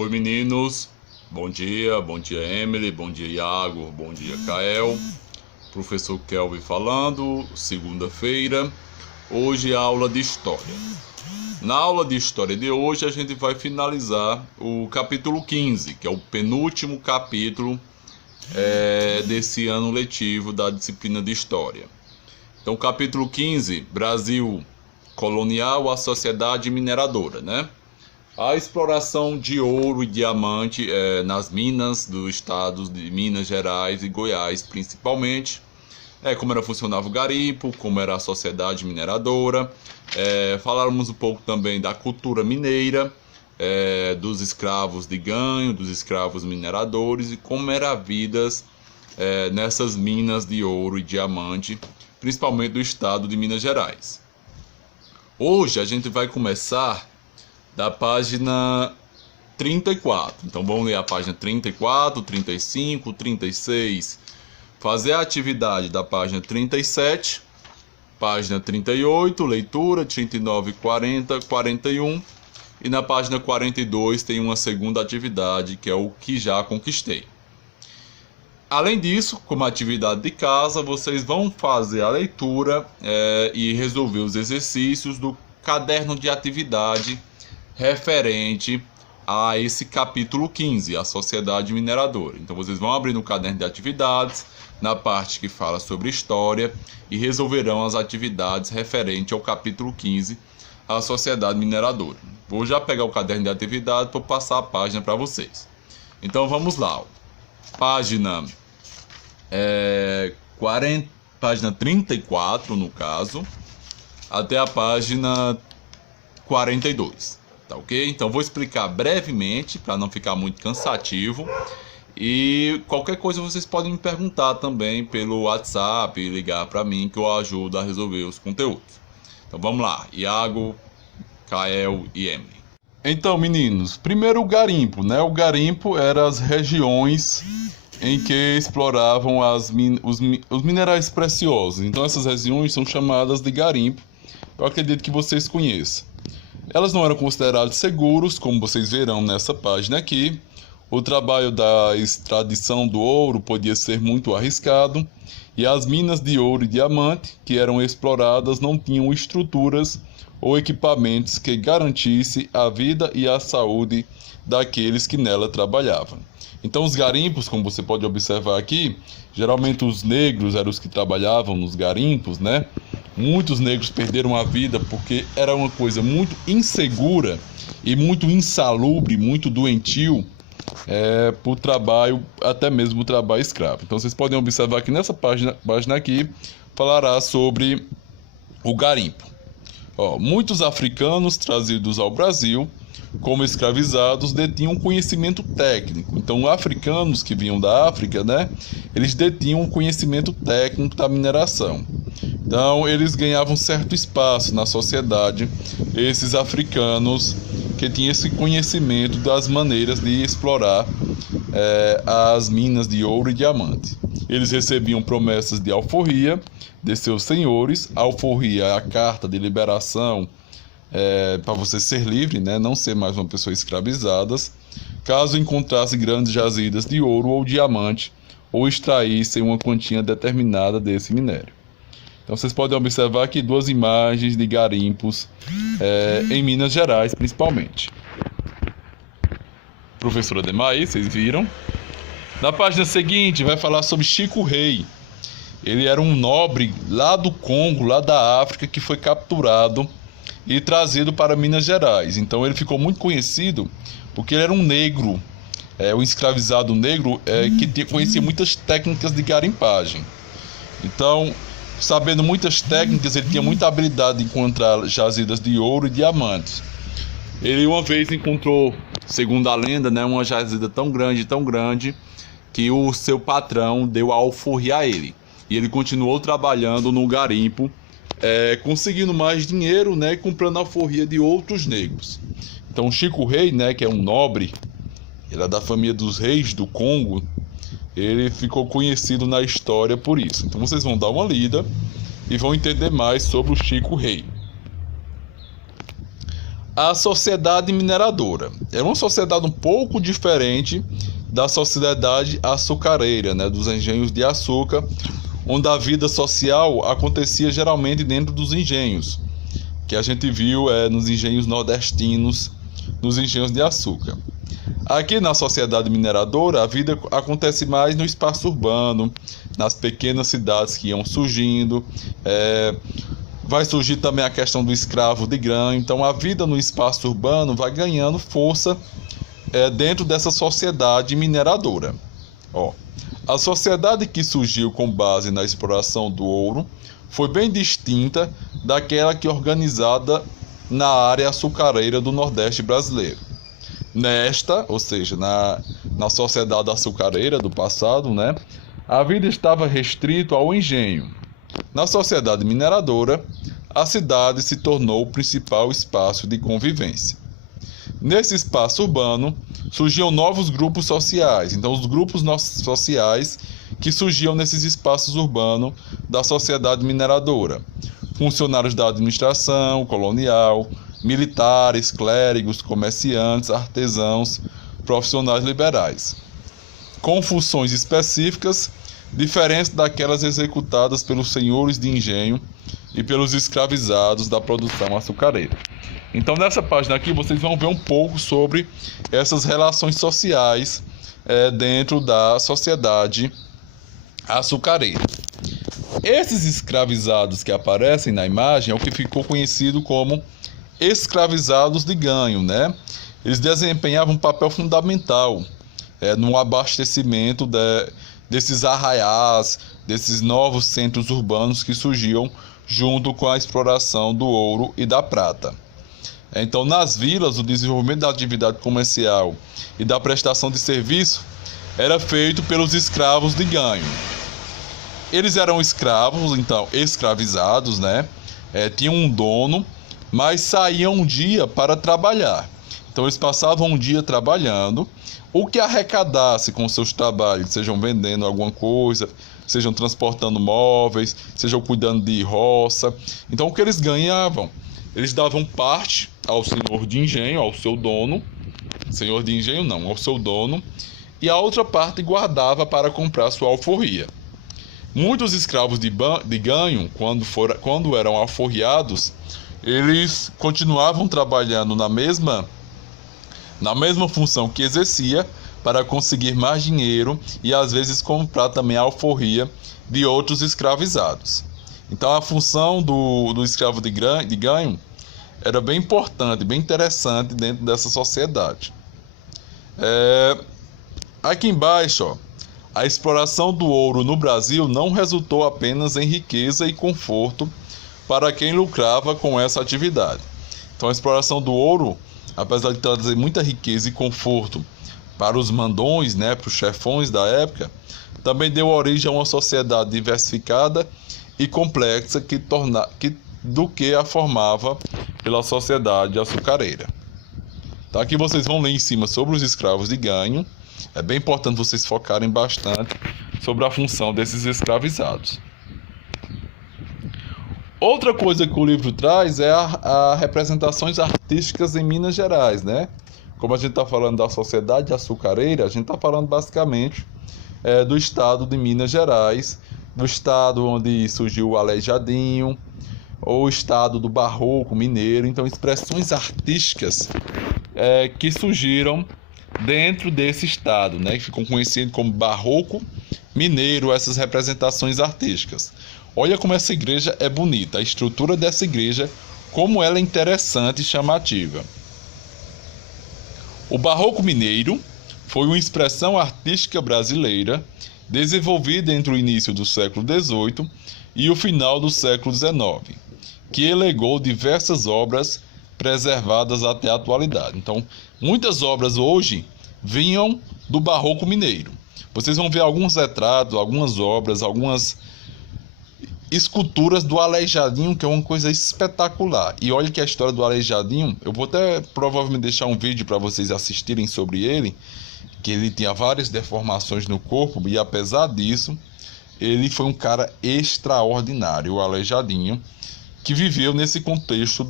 Oi meninos, bom dia Emily, bom dia Iago, bom dia Kael, professor Kelvin falando, segunda-feira, hoje é a aula de História. Na aula de História de hoje a gente vai finalizar o capítulo 15, que é o penúltimo capítulo desse ano letivo da disciplina de História. Então capítulo 15, Brasil colonial, a sociedade mineradora, né? A exploração de ouro e diamante nas minas dos estados de Minas Gerais e Goiás, principalmente. Como funcionava o garimpo, como era a sociedade mineradora. Falamos um pouco também da cultura mineira, dos escravos de ganho, dos escravos mineradores e como era a vida nessas minas de ouro e diamante, principalmente do estado de Minas Gerais. Hoje a gente vai começar da página 34. Então vamos ler a página 34, 35, 36. Fazer a atividade da página 37, página 38, leitura, 39, 40, 41. E na página 42 tem uma segunda atividade, que é o que já conquistei. Além disso, como atividade de casa, vocês vão fazer a leitura e resolver os exercícios do caderno de atividade referente a esse capítulo 15, a sociedade mineradora. Então vocês vão abrir no caderno de atividades, na parte que fala sobre história, e resolverão as atividades referente ao capítulo 15, a sociedade mineradora. Vou já pegar o caderno de atividade para passar a página para vocês. Então vamos lá. Página 34, no caso, até a página 42. Tá ok? Então vou explicar brevemente para não ficar muito cansativo. E qualquer coisa vocês podem me perguntar também pelo WhatsApp, ligar para mim que eu ajudo a resolver os conteúdos. Então vamos lá, Iago, Kael e Emily. Então meninos, primeiro o garimpo, né? O garimpo era as regiões em que exploravam os minerais preciosos. Então essas regiões são chamadas de garimpo. Eu acredito que vocês conheçam. Elas não eram consideradas seguros, como vocês verão nessa página aqui. O trabalho da extradição do ouro podia ser muito arriscado. E as minas de ouro e diamante que eram exploradas não tinham estruturas ou equipamentos que garantissem a vida e a saúde daqueles que nela trabalhavam. Então os garimpos, como você pode observar aqui, geralmente os negros eram os que trabalhavam nos garimpos, né? Muitos negros perderam a vida porque era uma coisa muito insegura e muito insalubre, muito doentio por trabalho, até mesmo o trabalho escravo. Então vocês podem observar que nessa página aqui falará sobre o garimpo. Muitos africanos trazidos ao Brasil como escravizados detinham conhecimento técnico. Então africanos que vinham da África, né, eles detinham conhecimento técnico da mineração. Então eles ganhavam certo espaço na sociedade, esses africanos que tinham esse conhecimento das maneiras de explorar as minas de ouro e diamante. Eles recebiam promessas de alforria de seus senhores. A alforria é a carta de liberação para você ser livre, né? Não ser mais uma pessoa escravizada, caso encontrasse grandes jazidas de ouro ou diamante ou extraíssem uma quantia determinada desse minério. Então vocês podem observar aqui duas imagens de garimpos em Minas Gerais, principalmente. Professor Ademar, vocês viram? Na página seguinte vai falar sobre Chico Rei. Ele era um nobre lá do Congo, lá da África, que foi capturado e trazido para Minas Gerais. Então ele ficou muito conhecido porque ele era um negro, um escravizado negro que conhecia muitas técnicas de garimpagem. Então, sabendo muitas técnicas, ele tinha muita habilidade de encontrar jazidas de ouro e diamantes. Ele uma vez encontrou, segundo a lenda, né, uma jazida tão grande, que o seu patrão deu a alforria a ele. E ele continuou trabalhando no garimpo, conseguindo mais dinheiro, né, comprando a alforria de outros negros. Então Chico Rei, né, que é um nobre, ele é da família dos reis do Congo, ele ficou conhecido na história por isso. Então vocês vão dar uma lida e vão entender mais sobre o Chico Rei. a sociedade mineradora. Era uma sociedade um pouco diferente da sociedade açucareira, né, dos engenhos de açúcar, onde a vida social acontecia geralmente dentro dos engenhos, que a gente viu nos engenhos nordestinos, nos engenhos de açúcar. Aqui na sociedade mineradora, a vida acontece mais no espaço urbano, nas pequenas cidades que iam surgindo. Vai surgir também a questão do escravo de grã. Então, a vida no espaço urbano vai ganhando força dentro dessa sociedade mineradora. A sociedade que surgiu com base na exploração do ouro foi bem distinta daquela que é organizada na área açucareira do Nordeste brasileiro. Nesta, ou seja, na sociedade açucareira do passado, né, a vida estava restrita ao engenho. Na sociedade mineradora, a cidade se tornou o principal espaço de convivência. Nesse espaço urbano, surgiam novos grupos sociais. Então, os grupos sociais que surgiam nesses espaços urbanos da sociedade mineradora. Funcionários da administração colonial, militares, clérigos, comerciantes, artesãos, profissionais liberais, com funções específicas diferentes daquelas executadas pelos senhores de engenho e pelos escravizados da produção açucareira. Então, nessa página aqui, vocês vão ver um pouco sobre essas relações sociais dentro da sociedade açucareira. Esses escravizados que aparecem na imagem é o que ficou conhecido como escravizados de ganho, né? Eles desempenhavam um papel fundamental no abastecimento desses arraiais, desses novos centros urbanos que surgiam junto com a exploração do ouro e da prata. Então, nas vilas, o desenvolvimento da atividade comercial e da prestação de serviço era feito pelos escravos de ganho. Eles eram escravos, então escravizados, né? Tinham um dono, mas saíam um dia para trabalhar. Então eles passavam um dia trabalhando. O que arrecadasse com seus trabalhos, sejam vendendo alguma coisa, sejam transportando móveis, sejam cuidando de roça. Então o que eles ganhavam? Eles davam parte ao senhor de engenho, ao seu dono. Senhor de engenho não, ao seu dono. E a outra parte guardava para comprar sua alforria. Muitos escravos de ganho, quando eram alforriados, eles continuavam trabalhando na mesma função que exercia para conseguir mais dinheiro e às vezes comprar também a alforria de outros escravizados. Então a função do escravo de ganho era bem importante, bem interessante dentro dessa sociedade. Aqui embaixo, a exploração do ouro no Brasil não resultou apenas em riqueza e conforto para quem lucrava com essa atividade. Então a exploração do ouro, apesar de trazer muita riqueza e conforto para os mandões, né, para os chefões da época, também deu origem a uma sociedade diversificada e complexa do que a formava pela sociedade açucareira. Então aqui vocês vão ler em cima sobre os escravos de ganho. É bem importante vocês focarem bastante sobre a função desses escravizados. Outra coisa que o livro traz é a representações artísticas em Minas Gerais, né? Como a gente está falando da sociedade açucareira, a gente está falando basicamente do estado de Minas Gerais, do estado onde surgiu o Aleijadinho, ou o estado do barroco mineiro. Então, expressões artísticas que surgiram dentro desse estado, né? Que ficam conhecidos como barroco mineiro, essas representações artísticas. Olha como essa igreja é bonita, a estrutura dessa igreja, como ela é interessante e chamativa. O barroco mineiro foi uma expressão artística brasileira desenvolvida entre o início do século XVIII e o final do século XIX, que elegou diversas obras preservadas até a atualidade. Então, muitas obras hoje vinham do barroco mineiro. Vocês vão ver alguns retratos, algumas obras, algumas esculturas do Aleijadinho, que é uma coisa espetacular. E olha que a história do Aleijadinho, eu vou até provavelmente deixar um vídeo para vocês assistirem sobre ele, que ele tinha várias deformações no corpo e apesar disso, ele foi um cara extraordinário, o Aleijadinho. que viveu nesse contexto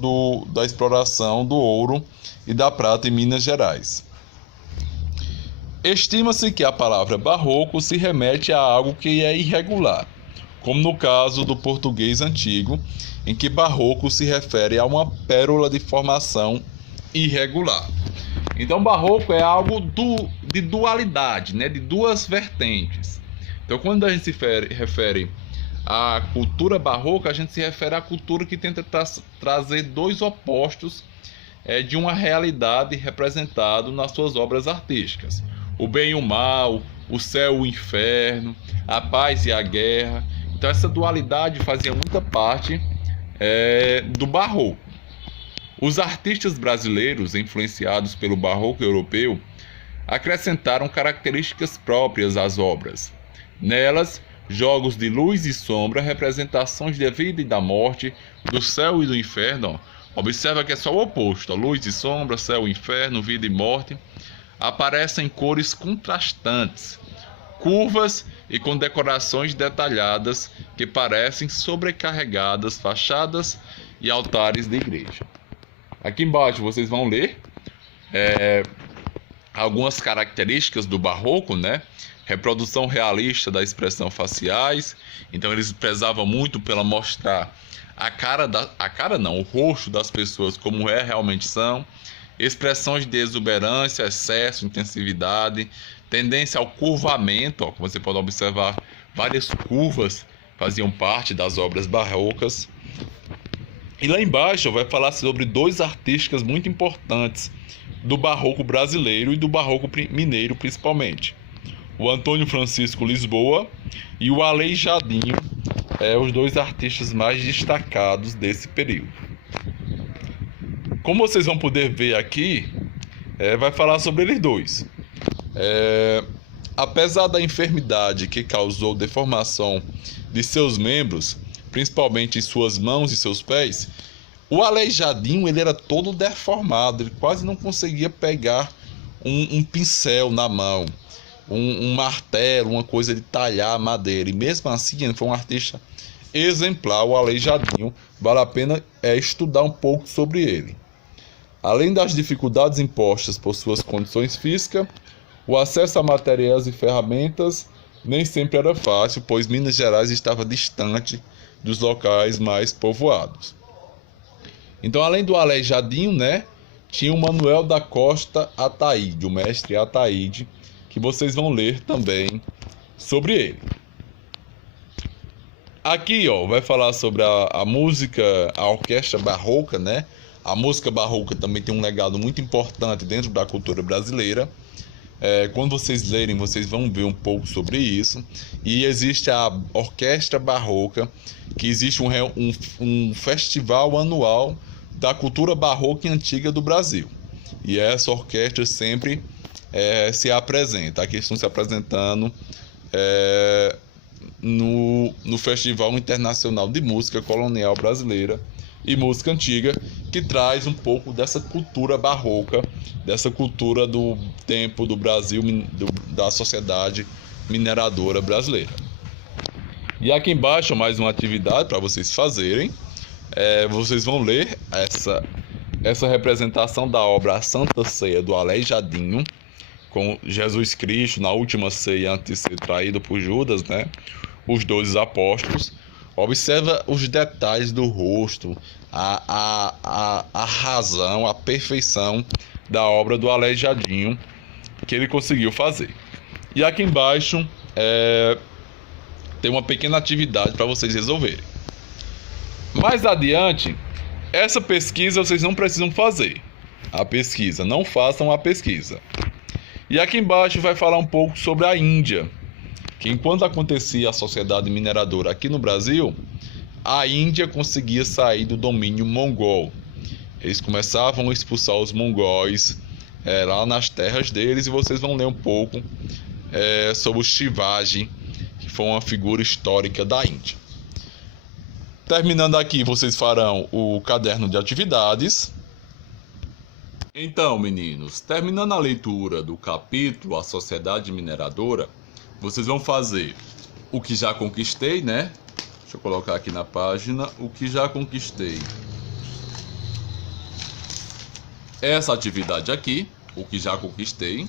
da exploração do ouro e da prata em Minas Gerais. Estima-se que a palavra barroco se remete a algo que é irregular, como no caso do português antigo, em que barroco se refere a uma pérola de formação irregular. Então, barroco é algo de dualidade, né? De duas vertentes. Então, quando a gente se refere à cultura barroca, a gente se refere à cultura que tenta trazer dois opostos de uma realidade representado nas suas obras artísticas. O bem e o mal, o céu e o inferno, a paz e a guerra. Então, essa dualidade fazia muita parte do barroco. Os artistas brasileiros, influenciados pelo barroco europeu, acrescentaram características próprias às obras. Nelas, jogos de luz e sombra, representações da vida e da morte, do céu e do inferno. Observa que é só o oposto: luz e sombra, céu e inferno, vida e morte. Aparecem cores contrastantes, curvas e com decorações detalhadas que parecem sobrecarregadas fachadas e altares de igreja. Aqui embaixo vocês vão ler algumas características do barroco, né? Reprodução realista da expressão faciais. Então eles prezavam muito pela mostrar o rosto das pessoas como realmente são. Expressões de exuberância, excesso, intensividade, tendência ao curvamento, como você pode observar, várias curvas faziam parte das obras barrocas. E lá embaixo vai falar sobre dois artistas muito importantes do barroco brasileiro e do barroco mineiro principalmente. O Antônio Francisco Lisboa e o Aleijadinho, os dois artistas mais destacados desse período. Como vocês vão poder ver aqui, vai falar sobre eles dois. Apesar da enfermidade que causou deformação de seus membros, principalmente em suas mãos e seus pés, o Aleijadinho ele era todo deformado, ele quase não conseguia pegar um pincel na mão, um martelo, uma coisa de talhar madeira, e mesmo assim ele foi um artista exemplar. O Aleijadinho, vale a pena estudar um pouco sobre ele. Além das dificuldades impostas por suas condições físicas, o acesso a materiais e ferramentas nem sempre era fácil, pois Minas Gerais estava distante dos locais mais povoados. Então, além do Aleijadinho, né, tinha o Manuel da Costa Ataíde, o mestre Ataíde, que vocês vão ler também sobre ele. Aqui, vai falar sobre a música, a orquestra barroca, né? A música barroca também tem um legado muito importante dentro da cultura brasileira. Quando vocês lerem, vocês vão ver um pouco sobre isso. E existe a Orquestra Barroca, que existe um festival anual da cultura barroca e antiga do Brasil. E essa orquestra sempre se apresenta. Aqui estão se apresentando no Festival Internacional de Música Colonial Brasileira e Música Antiga, que traz um pouco dessa cultura barroca, dessa cultura do tempo do Brasil, da sociedade mineradora brasileira. E aqui embaixo mais uma atividade para vocês fazerem. Vocês vão ler essa representação da obra A Santa Ceia do Aleijadinho, com Jesus Cristo na última ceia antes de ser traído por Judas, né? Os 12 apóstolos. Observa os detalhes do rosto, a razão, a perfeição da obra do Aleijadinho que ele conseguiu fazer. E aqui embaixo tem uma pequena atividade para vocês resolverem. Mais adiante, essa pesquisa vocês não precisam fazer. A pesquisa, não façam a pesquisa. E aqui embaixo vai falar um pouco sobre a Índia, que enquanto acontecia a sociedade mineradora aqui no Brasil, a Índia conseguia sair do domínio mongol. Eles começavam a expulsar os mongóis lá nas terras deles, e vocês vão ler um pouco sobre o Shivaji, que foi uma figura histórica da Índia. Terminando aqui, vocês farão o caderno de atividades. Então, meninos, terminando a leitura do capítulo A Sociedade Mineradora, vocês vão fazer o que já conquistei, né? Deixa eu colocar aqui na página o que já conquistei. Essa atividade aqui, o que já conquistei.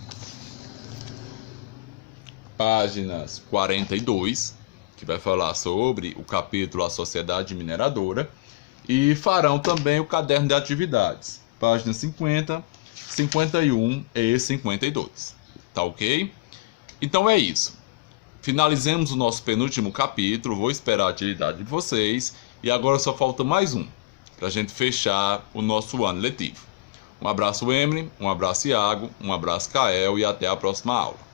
Páginas 42, que vai falar sobre o capítulo A Sociedade Mineradora. E farão também o caderno de atividades. Páginas 50, 51 e 52. Tá ok? Então é isso. Finalizemos o nosso penúltimo capítulo. Vou esperar a atividade de vocês. E agora só falta mais um, para a gente fechar o nosso ano letivo. Um abraço, Emily. Um abraço, Iago. Um abraço, Kael. E até a próxima aula.